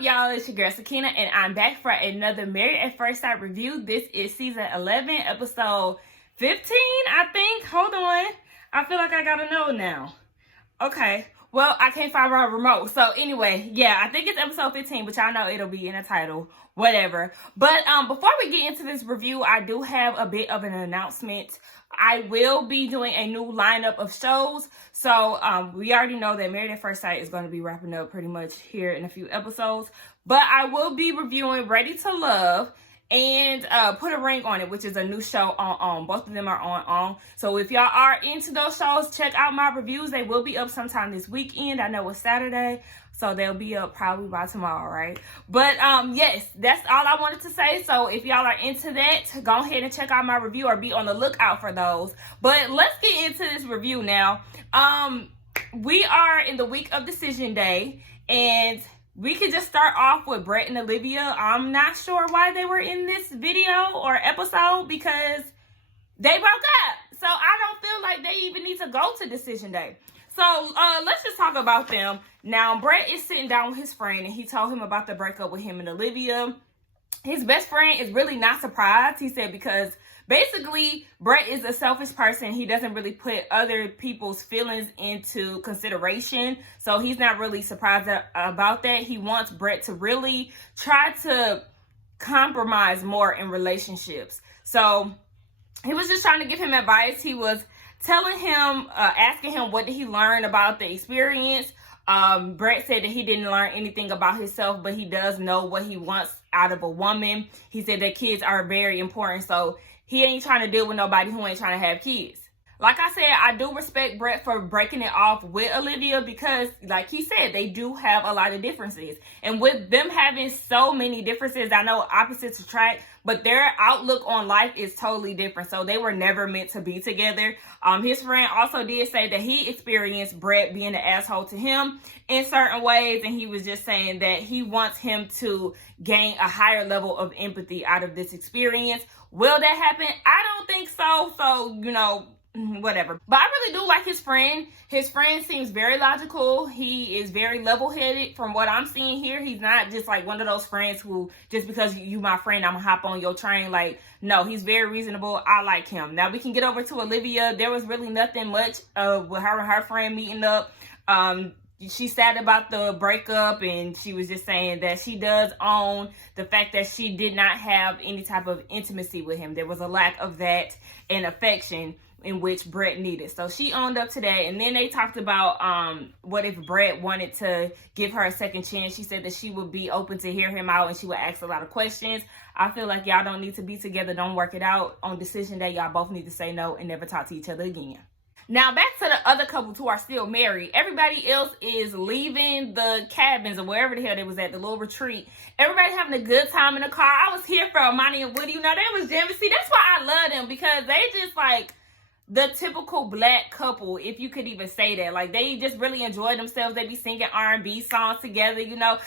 up, y'all? It's your girl Sakina, and I'm back for another Married at First Sight review. This is season 11, episode 15, I think. Hold on. I feel like I gotta know now. Okay. Well, I can't find my remote. So anyway, yeah, I think it's episode 15, but y'all know it'll be in the title. Whatever. But before we get into this review, I do have a bit of an announcement. I will be doing a new lineup of shows. So we already know that Married at First Sight is going to be wrapping up pretty much here in a few episodes. But I will be reviewing Ready to Love and Put a Ring on It, which is a new show on. Both of them are on. So if y'all are into those shows, check out my reviews. They will be up sometime this weekend. I know it's Saturday, so they'll be up probably by tomorrow, right? But yes, that's all I wanted to say. So if y'all are into that, go ahead and check out my review or be on the lookout for those. But let's get into this review now. We are in the week of decision day, and we could just start off with Brett and Olivia. I'm not sure why they were in this video or episode because they broke up. So I don't feel like they even need to go to decision day. So let's just talk about them. Now, Brett is sitting down with his friend, and he told him about the breakup with him and Olivia. His best friend is really not surprised. He said because basically Brett is a selfish person. He doesn't really put other people's feelings into consideration. So he's not really surprised about that. He wants Brett to really try to compromise more in relationships. So he was just trying to give him advice. He was telling him, asking him what did he learn about the experience. Brett said that he didn't learn anything about himself, but he does know what he wants out of a woman. He said that kids are very important, so he ain't trying to deal with nobody who ain't trying to have kids. Like I said, I do respect Brett for breaking it off with Olivia because, like he said, they do have a lot of differences. And with them having so many differences, I know opposites attract, but their outlook on life is totally different. So they were never meant to be together. His friend also did say that he experienced Brett being an asshole to him in certain ways. And he was just saying that he wants him to gain a higher level of empathy out of this experience. Will that happen? I don't think so. So, you know, whatever. But I really do like his friend. His friend seems very logical. He is very level-headed from what I'm seeing here. He's not just like one of those friends who, just because you my friend, I'm gonna hop on your train. Like, no, he's very reasonable. I like him. Now we can get over to Olivia. There was really nothing much with her and her friend meeting up. She sad about the breakup, and she was just saying that she does own the fact that she did not have any type of intimacy with him. There was a lack of that and affection in which Brett needed. So she owned up to that. And then they talked about what if Brett wanted to give her a second chance. She said that she would be open to hear him out and she would ask a lot of questions. I feel like y'all don't need to be together. Don't work it out. On decision day, y'all both need to say no and never talk to each other again. Now, back to the other couples who are still married. Everybody else is leaving the cabins or wherever the hell they was at, the little retreat. Everybody having a good time in the car. I was here for Amani and Woody. You know, they was jamming. See, that's why I love them, because they just like the typical black couple, if you could even say that. Like, they just really enjoy themselves. They be singing R&B songs together, you know.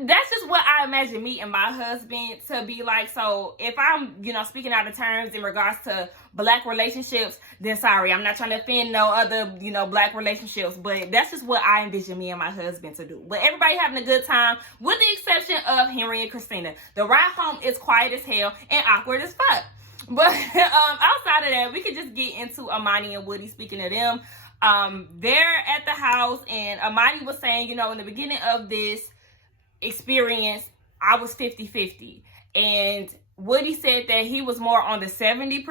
That's just what I imagine me and my husband to be like. So if I'm, you know, speaking out of terms in regards to black relationships, then sorry, I'm not trying to offend no other, you know, black relationships, but that's just what I envision me and my husband to do. But everybody having a good time, with the exception of Henry and Christina. The ride home is quiet as hell and awkward as fuck. But outside of that, we could just get into Amani and Woody. Speaking of them, they're at the house, and Amani was saying, you know, in the beginning of this experience, I was 50-50. And Woody said that he was more on the 70%,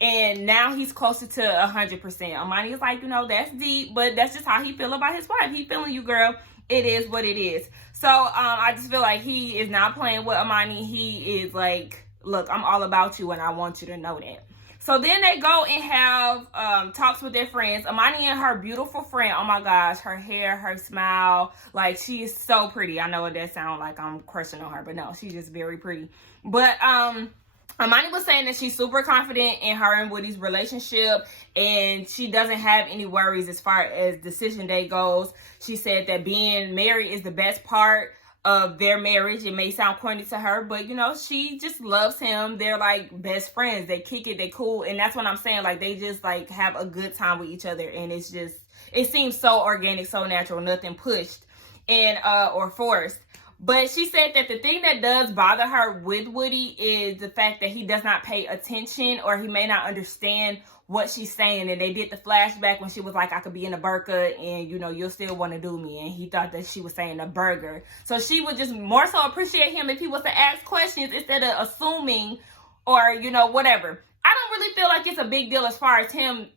and now he's closer to 100%. Amani is like, you know, that's deep, but that's just how he feel about his wife. He feeling you, girl. It is what it is. So I just feel like he is not playing with Amani. He is like, look, I'm all about you, and I want you to know that. So then they go and have talks with their friends. Amani and her beautiful friend, oh my gosh, her hair, her smile, like, she is so pretty. I know what that sounds like, I'm crushing on her, but no, she's just very pretty. But Amani was saying that she's super confident in her and Woody's relationship, and she doesn't have any worries as far as decision day goes. She said that being married is the best part of their marriage. It may sound corny to her, but you know, she just loves him. They're like best friends. They kick it, they cool, and that's what I'm saying. Like, they just like have a good time with each other, and it seems so organic, so natural, nothing pushed and or forced. But she said that the thing that does bother her with Woody is the fact that he does not pay attention, or he may not understand what she's saying. And they did the flashback when she was like, I could be in a burqa and, you know, you'll still want to do me. And he thought that she was saying a burger. So she would just more so appreciate him if he was to ask questions instead of assuming or, you know, whatever. I don't really feel like it's a big deal as far as him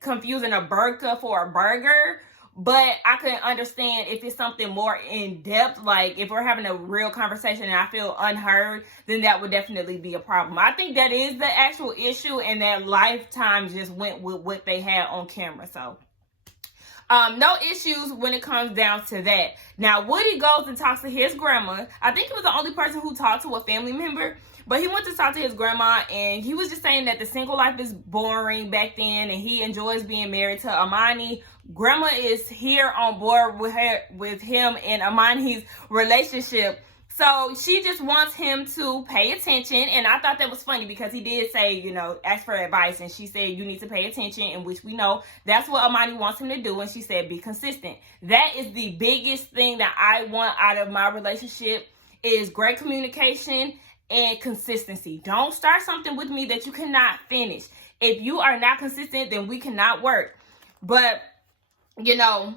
confusing a burqa for a burger. But I can understand if it's something more in depth, like if we're having a real conversation and I feel unheard, then that would definitely be a problem. I think that is the actual issue, and that Lifetime just went with what they had on camera. So no issues when it comes down to that. Now, Woody goes and talks to his grandma. I think he was the only person who talked to a family member. But he went to talk to his grandma, and he was just saying that the single life is boring back then, and he enjoys being married to Amani. Grandma is here on board with him and Amani's relationship. So she just wants him to pay attention. And I thought that was funny because he did say, you know, ask for advice. And she said, you need to pay attention, in which we know that's what Amani wants him to do. And she said, be consistent. That is the biggest thing that I want out of my relationship, is great communication and consistency. Don't start something with me that you cannot finish. If you are not consistent, then we cannot work. But, you know,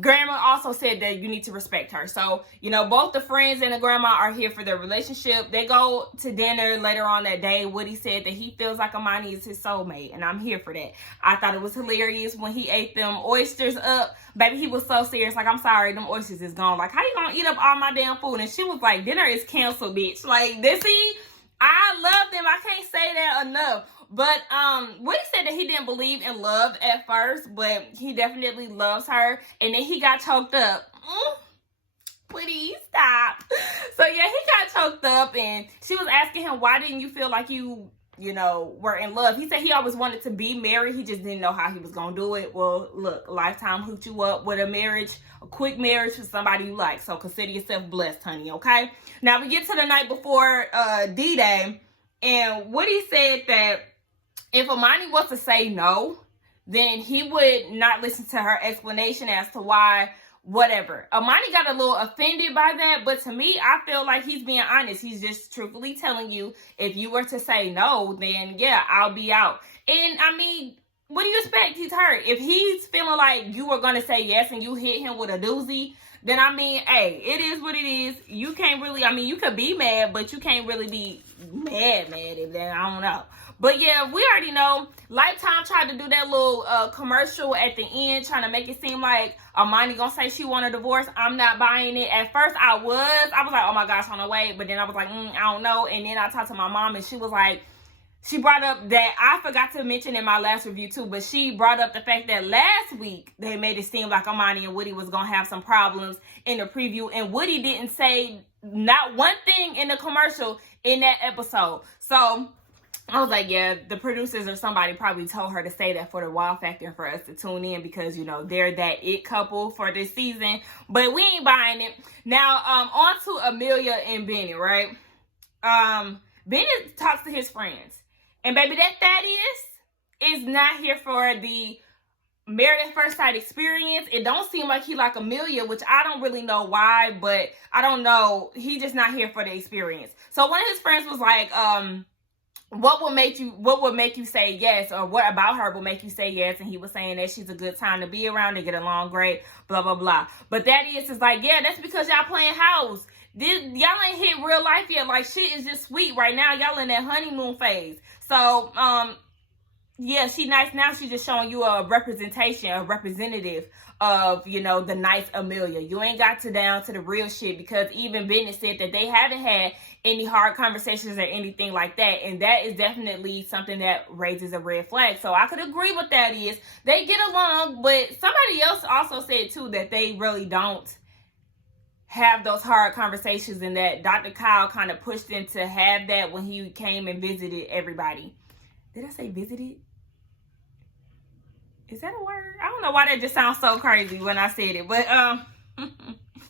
grandma also said that you need to respect her. So, you know, both the friends and the grandma are here for their relationship. They go to dinner later on that day. Woody said that he feels like Amani is his soulmate, and I'm here for that. I thought it was hilarious when he ate them oysters up. Baby, he was so serious. Like, I'm sorry, them oysters is gone. Like, how you gonna eat up all my damn food? And she was like, dinner is canceled, bitch. Like, this, I love them. I can't say that enough. But Woody said that he didn't believe in love at first, but he definitely loves her. And then he got choked up. Please stop. So yeah, he got choked up, and she was asking him, why didn't you feel like you know, were in love? He said he always wanted to be married. He just didn't know how he was gonna do it. Well, look, Lifetime hooked you up with a marriage, a quick marriage with somebody you like. So consider yourself blessed, honey, okay? Now we get to the night before D-Day, and Woody said that if Amani was to say no, then he would not listen to her explanation as to why, whatever. Amani got a little offended by that, but to me, I feel like he's being honest. He's just truthfully telling you, if you were to say no, then yeah, I'll be out. And I mean, what do you expect? He's hurt. If he's feeling like you were going to say yes and you hit him with a doozy, then I mean, hey, it is what it is. You can't really, I mean, you could be mad, but you can't really be mad if that, I don't know. But yeah, we already know Lifetime tried to do that little commercial at the end, trying to make it seem like Amani gonna say she want a divorce. I'm not buying it. At first I was like, oh my gosh, on the way. But then I was like, I don't know. And then I talked to my mom, and she was like, she brought up that, I forgot to mention in my last review too, but she brought up the fact that last week they made it seem like Amani and Woody was gonna have some problems in the preview, and Woody didn't say not one thing in the commercial in that episode. So I was like, yeah, the producers or somebody probably told her to say that for the wow factor and for us to tune in, because, you know, they're that it couple for this season. But we ain't buying it. Now, on to Amelia and Bennett, right? Bennett talks to his friends. And baby, that Thaddeus is not here for the married at first sight experience. It don't seem like he like Amelia, which I don't really know why, but I don't know. He just not here for the experience. So one of his friends was like, what would make you say yes, or what about her will make you say yes? And he was saying that she's a good time to be around, they get along great, blah blah blah. But Thaddeus is like, yeah, that's because y'all playing house. Y'all ain't hit real life yet. Like, shit is just sweet right now. Y'all in that honeymoon phase. So yeah, she nice now. She's just showing you a representation, a representative of, you know, the nice Amelia. You ain't got to down to the real shit, because even Bennett said that they haven't had any hard conversations or anything like that. And that is definitely something that raises a red flag. So I could agree with that. They get along, but somebody else also said too that they really don't have those hard conversations, and that Dr. Kyle kind of pushed them to have that when he came and visited everybody. Did I say visited? Is that a word? I don't know why that just sounds so crazy when I said it. But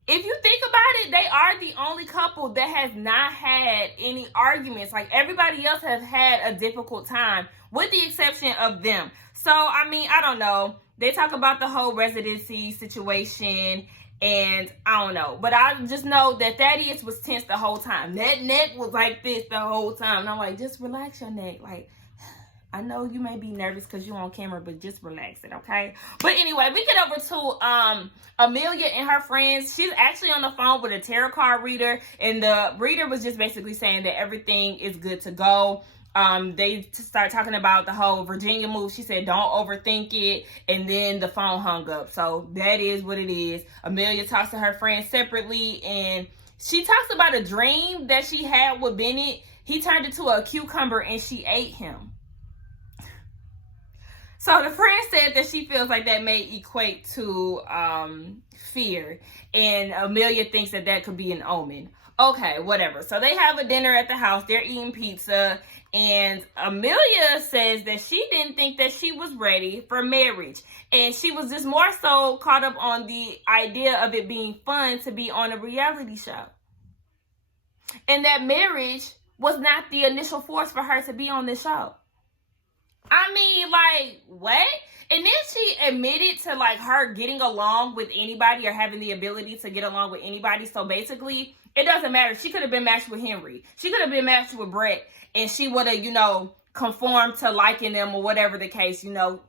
if you think about it, they are the only couple that has not had any arguments. Like, everybody else has had a difficult time, with the exception of them. So, I mean, I don't know. They talk about the whole residency situation, And I don't know, but I just know that Thaddeus was tense the whole time. That neck was like this the whole time. And I'm like, just relax your neck. Like, I know you may be nervous because you're on camera, but just relax it, okay? But anyway, we get over to Amelia and her friends. She's actually on the phone with a tarot card reader, and the reader was just basically saying that everything is good to go. They start talking about the whole Virginia move. She said, don't overthink it. And then the phone hung up. So that is what it is. Amelia talks to her friends separately, and she talks about a dream that she had with Bennett. He turned into a cucumber and she ate him. So the friend said that she feels like that may equate to fear. And Amelia thinks that that could be an omen. Okay, whatever. So they have a dinner at the house. They're eating pizza. And Amelia says that she didn't think that she was ready for marriage. And she was just more so caught up on the idea of it being fun to be on a reality show. And that marriage was not the initial force for her to be on the show. I mean, like, what? And then she admitted to, like, her getting along with anybody or having the ability to get along with anybody. So basically, it doesn't matter. She could have been matched with Henry. She could have been matched with Brett. And she would have, you know, conformed to liking them or whatever the case, you know,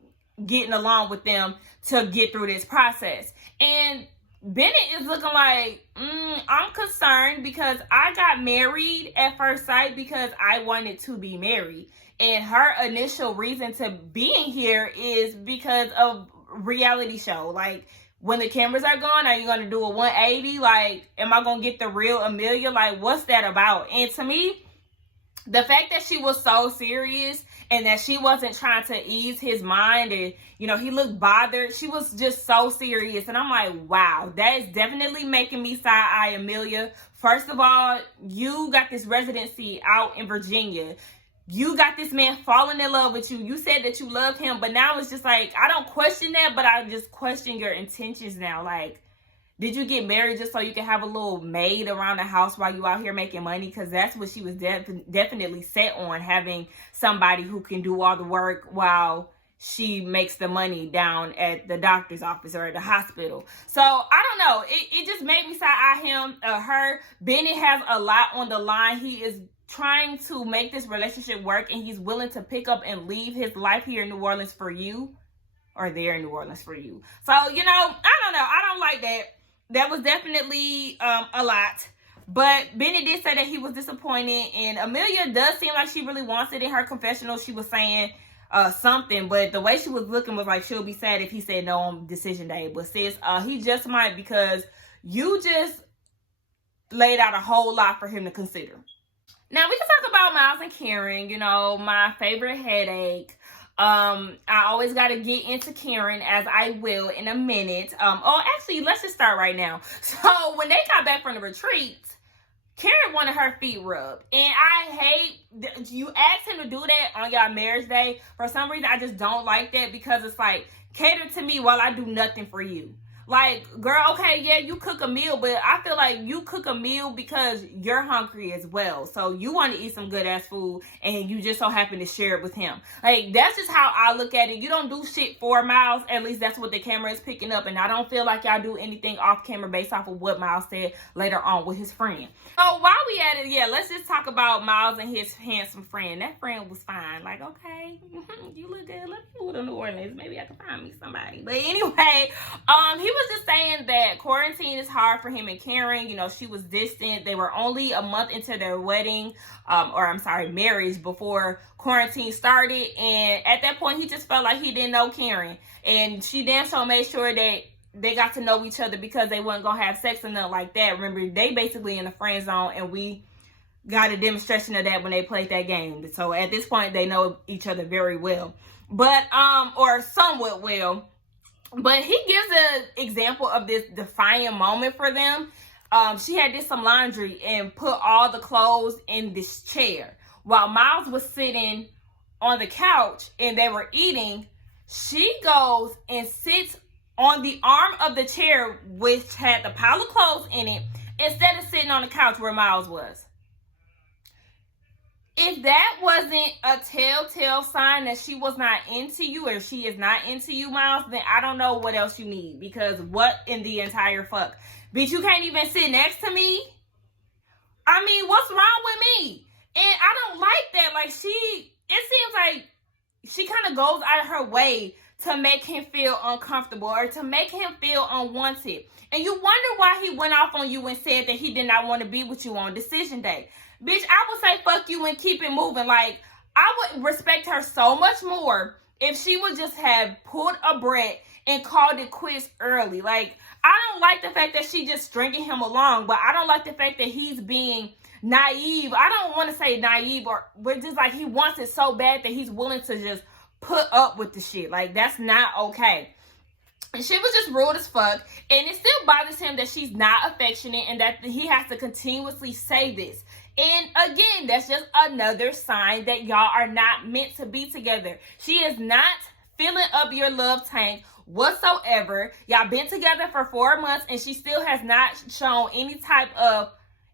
getting along with them to get through this process. And Bennett is looking like, I'm concerned because I got married at first sight because I wanted to be married. And her initial reason to being here is because of reality show. Like, when the cameras are gone, are you going to do a 180? Like, am I going to get the real Amelia? Like, what's that about? And to me, the fact that she was so serious and that she wasn't trying to ease his mind and, you know, he looked bothered. She was just so serious. And I'm like, wow, that is definitely making me side-eye Amelia. First of all, you got this residency out in Virginia. You got this man falling in love with you. You said that you love him, but now it's just like, I don't question that, but I just question your intentions now. Like, did you get married just so you can have a little maid around the house while you out here making money? Because that's what she was definitely set on, having somebody who can do all the work while she makes the money down at the doctor's office or at the hospital. So, I don't know. It just made me side-eye her. Bennett has a lot on the line. He is trying to make this relationship work, and he's willing to pick up and leave his life here in New Orleans for you, or there in New Orleans for you. So, you know, I don't know. I don't like that. That was definitely a lot. But Bennett did say that he was disappointed, and Amelia does seem like she really wants it. In her confessional, she was saying something, but the way she was looking was like she'll be sad if he said no on decision day. But sis, he just might, because you just laid out a whole lot for him to consider. Now, we can talk about Miles and Karen, you know, my favorite headache. I always got to get into Karen, as I will in a minute. Actually, let's just start right now. So, when they got back from the retreat, Karen wanted her feet rubbed. And I hate, you asked him to do that on y'all marriage day. For some reason, I just don't like that, because it's like, cater to me while I do nothing for you. Like, girl, okay, yeah, you cook a meal, but I feel like you cook a meal because you're hungry as well. So you want to eat some good ass food, and you just so happen to share it with him. Like, that's just how I look at it. You don't do shit for Miles. At least that's what the camera is picking up. And I don't feel like y'all do anything off camera based off of what Miles said later on with his friend. So while we at it, yeah, let's just talk about Miles and his handsome friend. That friend was fine. Like, okay, you look good. Let me move to New Orleans. Maybe I can find me somebody. But anyway, he was just saying that quarantine is hard for him and Karen. You know, she was distant. They were only a month into their wedding, marriage, before quarantine started. And at that point, he just felt like he didn't know Karen. And she damn sure made sure that they got to know each other, because they wasn't going to have sex or nothing like that. Remember, they basically in the friend zone, and we got a demonstration of that when they played that game. So at this point, they know each other very well. But, or somewhat well. But he gives an example of this defining moment for them. She had did some laundry and put all the clothes in this chair. While Miles was sitting on the couch and they were eating, she goes and sits on the arm of the chair, which had the pile of clothes in it, instead of sitting on the couch where Miles was. If that wasn't a telltale sign that she was not into you, or she is not into you, Miles, then I don't know what else you need. Because what in the entire fuck? Bitch, you can't even sit next to me? I mean, what's wrong with me? And I don't like that. Like, it seems like she kind of goes out of her way to make him feel uncomfortable or to make him feel unwanted. And you wonder why he went off on you and said that he did not want to be with you on decision day. Bitch, I would say fuck you and keep it moving. Like, I would respect her so much more if she would just have pulled a break and called it quits early. Like, I don't like the fact that she just stringing him along, but I don't like the fact that he's being naive. I don't want to say naive, but just like he wants it so bad that he's willing to just put up with the shit. Like, that's not okay. And she was just rude as fuck. And it still bothers him that she's not affectionate and that he has to continuously say this. And again, that's just another sign that y'all are not meant to be together. She is not filling up your love tank whatsoever. Y'all been together for 4 months and she still has not shown any type of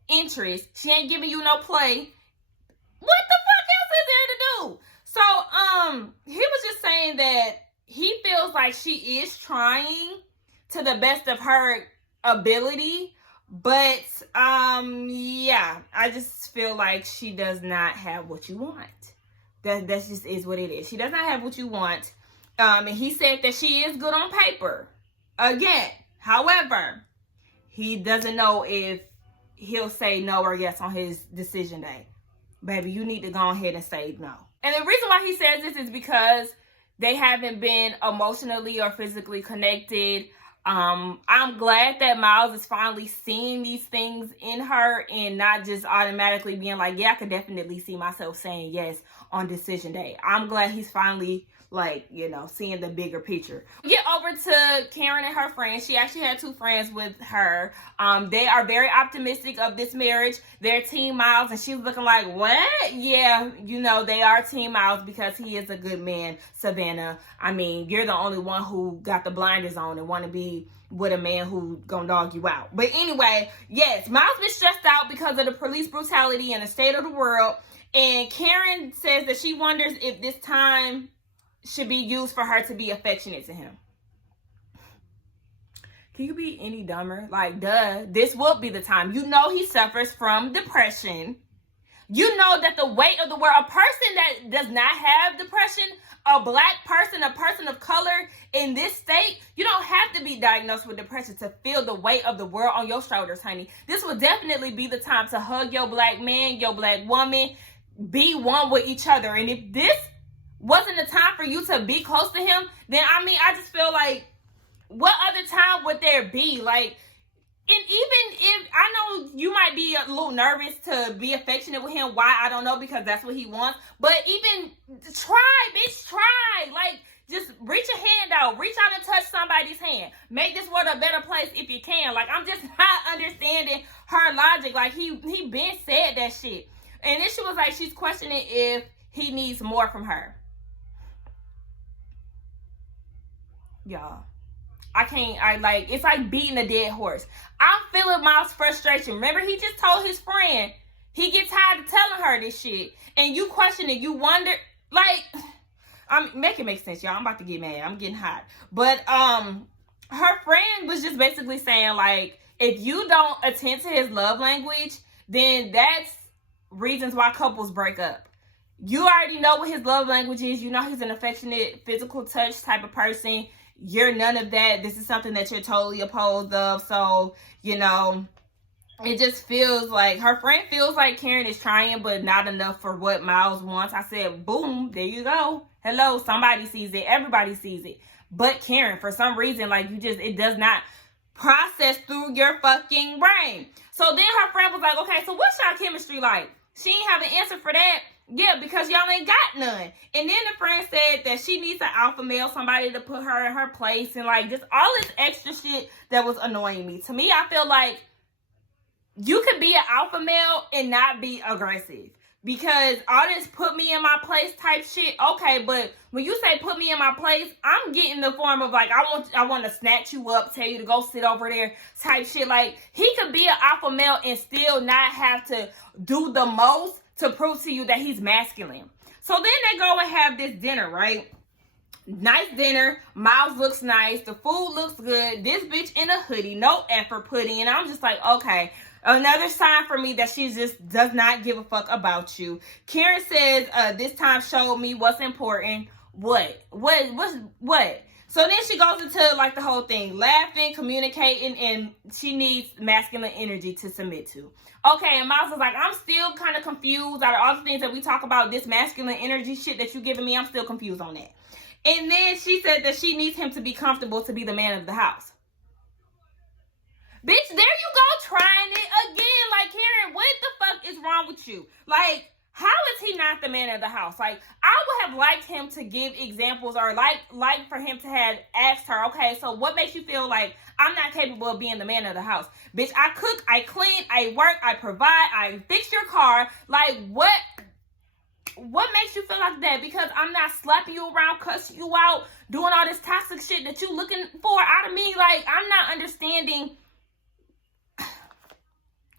interest. She ain't giving you no play. What the fuck else is there to do? So, he was just saying that he feels like she is trying to the best of her ability, but, yeah, I just feel like she does not have what you want. That just is what it is. She does not have what you want. And he said that she is good on paper. Again, however, he doesn't know if he'll say no or yes on his decision day. Baby, you need to go ahead and say no. And the reason why he says this is because they haven't been emotionally or physically connected. I'm glad that Miles is finally seeing these things in her and not just automatically being like, yeah, I could definitely see myself saying yes on decision day. I'm glad he's finally, like, you know, seeing the bigger picture. Get over to Karen and her friends. She actually had 2 friends with her. They are very optimistic of this marriage. They're Team Miles, and she's looking like, what? Yeah, you know, they are Team Miles because he is a good man, Savannah. I mean, you're the only one who got the blinders on and want to be with a man who gonna dog you out. But anyway, yes, Miles been stressed out because of the police brutality and the state of the world. And Karen says that she wonders if this time should be used for her to be affectionate to him. Can you be any dumber? Like, duh, this will be the time. You know he suffers from depression. You know that the weight of the world, a person that does not have depression, a black person, a person of color in this state, you don't have to be diagnosed with depression to feel the weight of the world on your shoulders, honey. This will definitely be the time to hug your black man, your black woman, be one with each other. And if this wasn't the time for you to be close to him, then I mean, I just feel like, what other time would there be? Like, and even if, I know you might be a little nervous to be affectionate with him. Why? I don't know, because that's what he wants. But even try, bitch, try. Like, just reach a hand out. Reach out and touch somebody's hand. Make this world a better place if you can. Like, I'm just not understanding her logic. Like, he been said that shit. And then she was like, she's questioning if he needs more from her. Y'all, it's like beating a dead horse. I'm feeling Miles' frustration. Remember, he just told his friend he gets tired of telling her this shit. And you question it. You wonder, like, make it make sense, y'all. I'm about to get mad. I'm getting hot. But, her friend was just basically saying, like, if you don't attend to his love language, then that's reasons why couples break up. You already know what his love language is. You know he's an affectionate, physical touch type of person. You're none of that. This is something that you're totally opposed of. So, you know, it just feels like, her friend feels like Karen is trying, but not enough for what Miles wants. I said, boom, there you go. Hello, somebody sees it. Everybody sees it. But Karen, for some reason, like, it does not process through your fucking brain. So then her friend was like, okay, so what's y'all chemistry like? She ain't have an answer for that. Yeah, because y'all ain't got none. And then the friend said that she needs an alpha male, somebody to put her in her place, and like just all this extra shit that was annoying me. To me, I feel like you could be an alpha male and not be aggressive. Because all this put me in my place type shit, okay, but when you say put me in my place, I'm getting the form of like, I want to snatch you up, tell you to go sit over there type shit. Like, he could be an alpha male and still not have to do the most to prove to you that he's masculine. So then they go and have this dinner, right? Nice dinner. Miles looks nice. The food looks good. This bitch in a hoodie, no effort put in. I'm just like, okay. Another sign for me that she just does not give a fuck about you. Karen says, this time showed me what's important. What? So then she goes into like the whole thing, laughing, communicating, and she needs masculine energy to submit to. Okay, and Miles was like, I'm still kind of confused out of all the things that we talk about, this masculine energy shit that you giving me, I'm still confused on that. And then she said that she needs him to be comfortable to be the man of the house. Bitch, there you go, trying it again. Like, Karen, what the fuck is wrong with you? Like, how is he not the man of the house? Like, I would have liked him to give examples, or like for him to have asked her, okay, so what makes you feel like I'm not capable of being the man of the house? Bitch, I cook, I clean, I work, I provide, I fix your car. Like, what makes you feel like that? Because I'm not slapping you around, cussing you out, doing all this toxic shit that you looking for out of me. Like, I'm not understanding.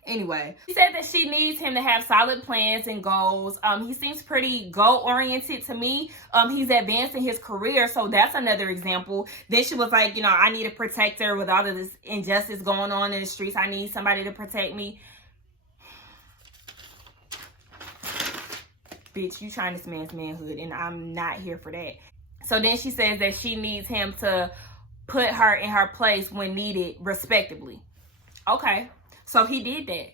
Anyway, she said that she needs him to have solid plans and goals. He seems pretty goal-oriented to me. He's advancing his career, so that's another example. Then she was like, I need a protector with all of this injustice going on in the streets. I need somebody to protect me. Bitch, you trying this man's manhood, and I'm not here for that. So then she says that she needs him to put her in her place when needed, respectively. Okay. So he did that.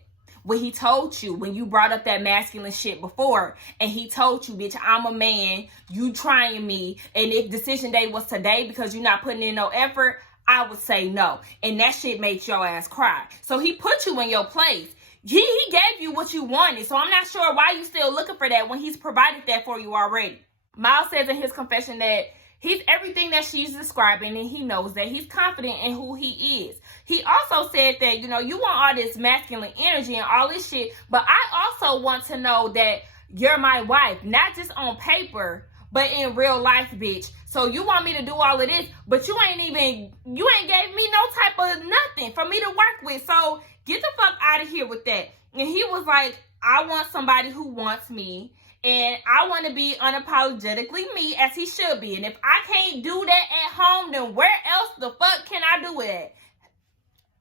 When he told you, when you brought up that masculine shit before, and he told you, bitch, I'm a man, you trying me, and if decision day was today because you're not putting in no effort, I would say no. And that shit made your ass cry. So he put you in your place. He gave you what you wanted. So I'm not sure why you still looking for that when he's provided that for you already. Miles says in his confession that he's everything that she's describing, and he knows that he's confident in who he is. He also said that, you want all this masculine energy and all this shit, but I also want to know that you're my wife, not just on paper, but in real life, bitch. So you want me to do all of this, but you ain't gave me no type of nothing for me to work with. So get the fuck out of here with that. And he was like, I want somebody who wants me. And I want to be unapologetically me, as he should be. And if I can't do that at home, then where else the fuck can I do it?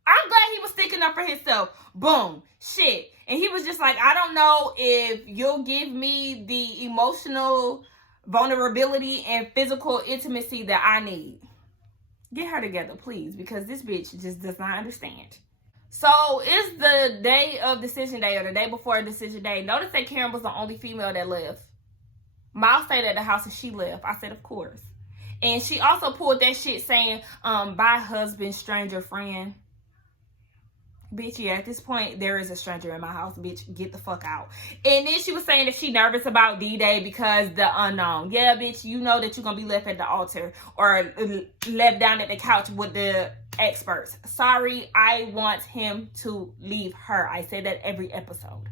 I'm glad he was sticking up for himself. Boom. Shit. And he was just like, I don't know if you'll give me the emotional vulnerability and physical intimacy that I need. Get her together, please, because this bitch just does not understand. So it's the day of decision day, or the day before decision day. Notice that Karen was the only female that left. Miles stayed at the house and she left. I said, of course. And she also pulled that shit saying, bye husband, stranger friend. Bitch, yeah, at this point, there is a stranger in my house. Bitch, get the fuck out. And then she was saying that she nervous about D-Day because the unknown. Yeah, bitch, you know that you're going to be left at the altar or left down at the couch with the experts. Sorry, I want him to leave her. I say that every episode.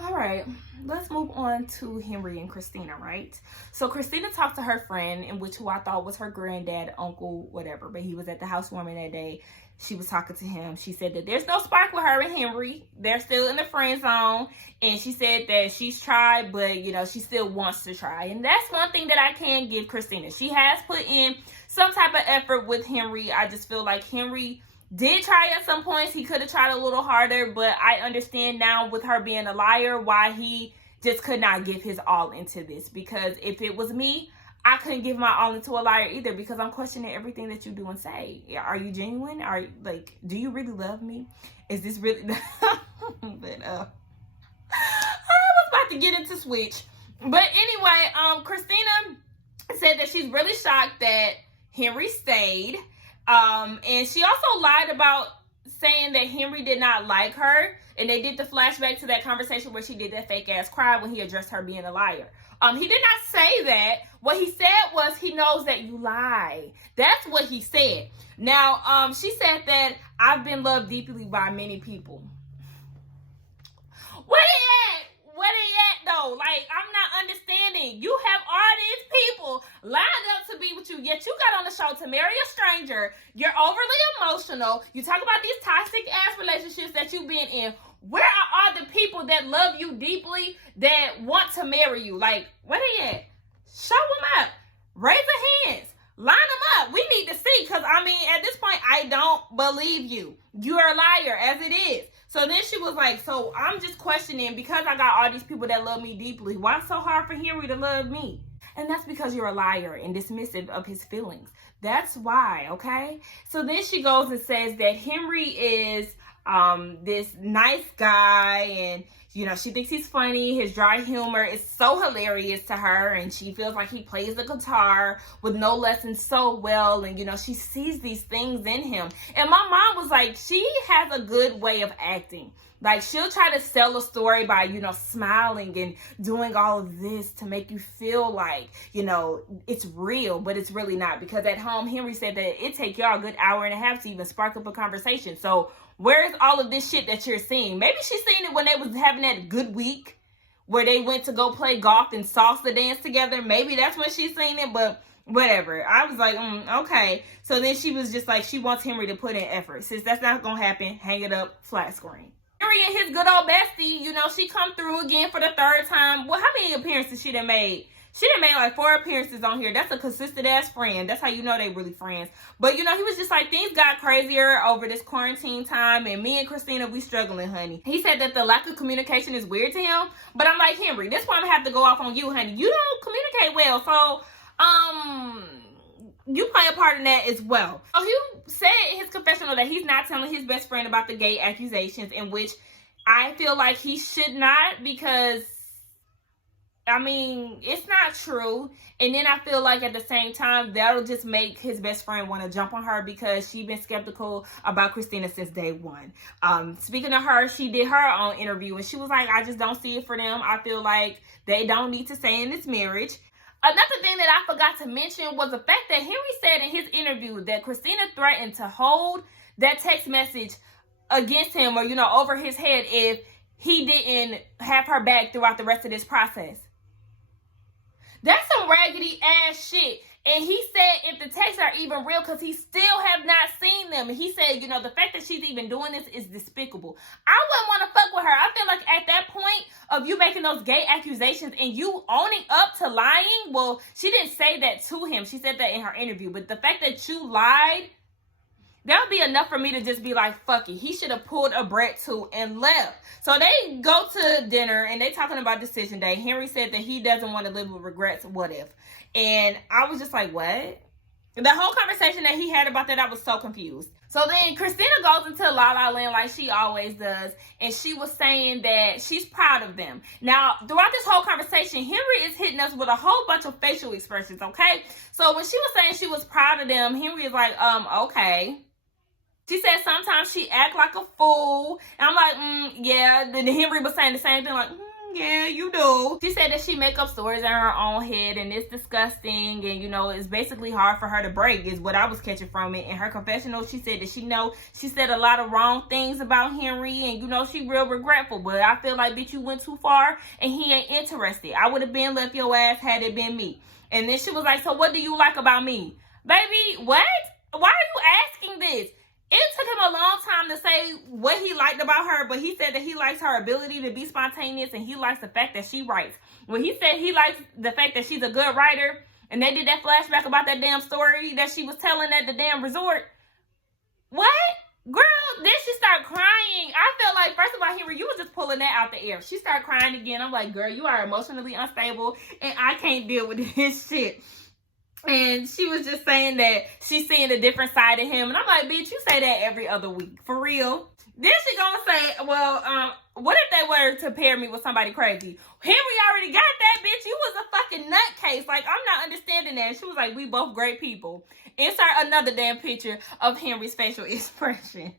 All right, let's move on to Henry and Christina, right? So Christina talked to her friend, in which who I thought was her granddad, uncle, whatever, but he was at the housewarming that day. She was talking to him. She said that there's no spark with her and Henry. They're still in the friend zone. And she said that she's tried, but, she still wants to try. And that's one thing that I can give Christina. She has put in some type of effort with Henry. I just feel like Henry did try at some points. He could have tried a little harder, but I understand now with her being a liar why he just could not give his all into this. Because if it was me, I couldn't give my all into a liar either, because I'm questioning everything that you do and say. Are you genuine? Are you, do you really love me? Is this really... but, I was about to get into Switch. But anyway, Christina said that she's really shocked that Henry stayed. And she also lied about saying that Henry did not like her. And they did the flashback to that conversation where she did that fake ass cry when he addressed her being a liar. He did not say that. What he said was he knows that you lie. That's what he said. Now, she said that I've been loved deeply by many people. Where they at? Where they at though? Like, I'm not understanding. You have all these people lined up to be with you, yet you got on the show to marry a stranger. You're overly emotional. You talk about these toxic ass relationships that you've been in. Where are all the people that love you deeply that want to marry you. Like, where they at? Show them up. Raise their hands. Line them up. We need to see, because, I mean, at this point, I don't believe you. You're a liar, as it is. So then she was like, so I'm just questioning, because I got all these people that love me deeply, why it's so hard for Henry to love me? And that's because you're a liar and dismissive of his feelings. That's why, okay? So then she goes and says that Henry is this nice guy, and you know, she thinks he's funny. His dry humor is so hilarious to her, and she feels like he plays the guitar with no lessons so well, and you know, she sees these things in him. And my mom was like, she has a good way of acting. Like, she'll try to sell a story by, you know, smiling and doing all of this to make you feel like, you know, it's real, but it's really not. Because at home, Henry said that it take y'all a good hour and a half to even spark up a conversation. So where's all of this shit that you're seeing? Maybe she's seen it when they was having that good week where they went to go play golf and salsa dance together. Maybe that's when she's seen it, but whatever. I was like, okay. So then she was just like, she wants Henry to put in effort. Since that's not going to happen, hang it up, flat screen. Henry and his good old bestie, you know, she come through again for the third time. Well, how many appearances she done made? She done made like 4 appearances on here. That's a consistent ass friend. That's how you know they really friends. But, you know, he was just like, things got crazier over this quarantine time, and me and Christina, we struggling, honey. He said that the lack of communication is weird to him. But I'm like, Henry, this one I'm gonna have to go off on you, honey. You don't communicate well. So, you play a part in that as well. So he said in his confessional that he's not telling his best friend about the gay accusations, in which I feel like he should not, because, I mean, it's not true. And then I feel like at the same time, that'll just make his best friend want to jump on her, because she's been skeptical about Christina since day one. Speaking of her, she did her own interview, and she was like, I just don't see it for them. I feel like they don't need to stay in this marriage. Another thing that I forgot to mention was the fact that Henry said in his interview that Christina threatened to hold that text message against him, or, you know, over his head, if he didn't have her back throughout the rest of this process. That's some raggedy ass shit. And he said if the texts are even real, because he still have not seen them. And he said, you know, the fact that she's even doing this is despicable. I wouldn't want to fuck with her. I feel like at that point of you making those gay accusations and you owning up to lying, well, she didn't say that to him. She said that in her interview. But the fact that you lied, that would be enough for me to just be like, fuck it. He should have pulled a Brett too and left. So they go to dinner and they talking about decision day. Henry said that he doesn't want to live with regrets. What if? And I was just like, what? The whole conversation that he had about that, I was so confused. So then Christina goes into La La Land like she always does. And she was saying that she's proud of them. Now, throughout this whole conversation, Henry is hitting us with a whole bunch of facial expressions, okay? So when she was saying she was proud of them, Henry is like, okay. She said sometimes she act like a fool. And I'm like, yeah. Then Henry was saying the same thing, like, yeah, you do. She said that she make up stories in her own head, and it's disgusting, and, you know, it's basically hard for her to break, is what I was catching from it. In her confessional, she said that she said a lot of wrong things about Henry, and, you know, she real regretful. But I feel like, bitch, you went too far, and he ain't interested. I would have been left your ass had it been me. And then she was like, so what do you like about me? Baby, what? Why are you asking this? It took him a long time to say what he liked about her, but he said that he likes her ability to be spontaneous, and he likes the fact that she writes. When he said he likes the fact that she's a good writer, and they did that flashback about that damn story that she was telling at the damn resort. What? Girl, then she started crying. I felt like, first of all, Henry, you was just pulling that out the air. She started crying again. I'm like, girl, you are emotionally unstable, and I can't deal with this shit. And she was just saying that she's seeing a different side of him. And I'm like, bitch, you say that every other week. For real. Then she gonna say, well, what if they were to pair me with somebody crazy? Henry already got that, bitch. You was a fucking nutcase. Like, I'm not understanding that. And she was like, we both great people. Insert another damn picture of Henry's facial expression.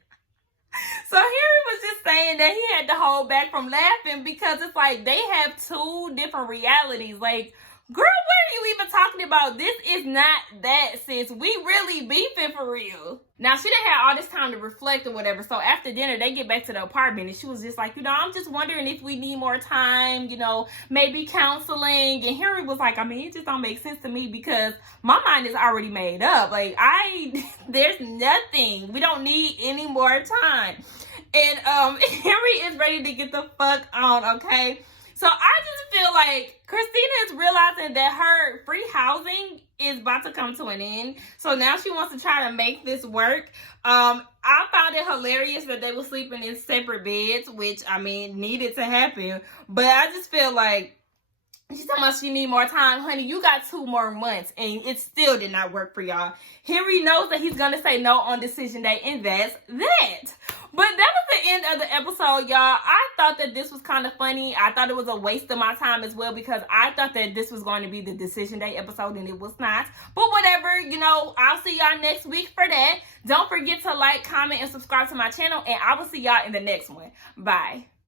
So Henry was just saying that he had to hold back from laughing, because it's like they have 2 different realities. Like, girl, what are you even talking about? This is not that, sis. We really beefing for real. Now, she done had all this time to reflect or whatever. So after dinner, they get back to the apartment. And she was just like, you know, I'm just wondering if we need more time, you know, maybe counseling. And Henry was like, I mean, it just don't make sense to me, because my mind is already made up. Like, there's nothing. We don't need any more time. And Henry is ready to get the fuck on, okay? So I just feel like Christina is realizing that her free housing is about to come to an end. So now she wants to try to make this work. I found it hilarious that they were sleeping in separate beds, which, I mean, needed to happen. But I just feel like she's talking about she need more time. Honey, you got 2 more months, and it still did not work for y'all. Henry knows that he's going to say no on decision day, and that's that. But that was the end of the episode, y'all. I thought that this was kind of funny. I thought it was a waste of my time as well, because I thought that this was going to be the decision day episode, and it was not. But whatever, you know, I'll see y'all next week for that. Don't forget to like, comment, and subscribe to my channel, and I will see y'all in the next one. Bye.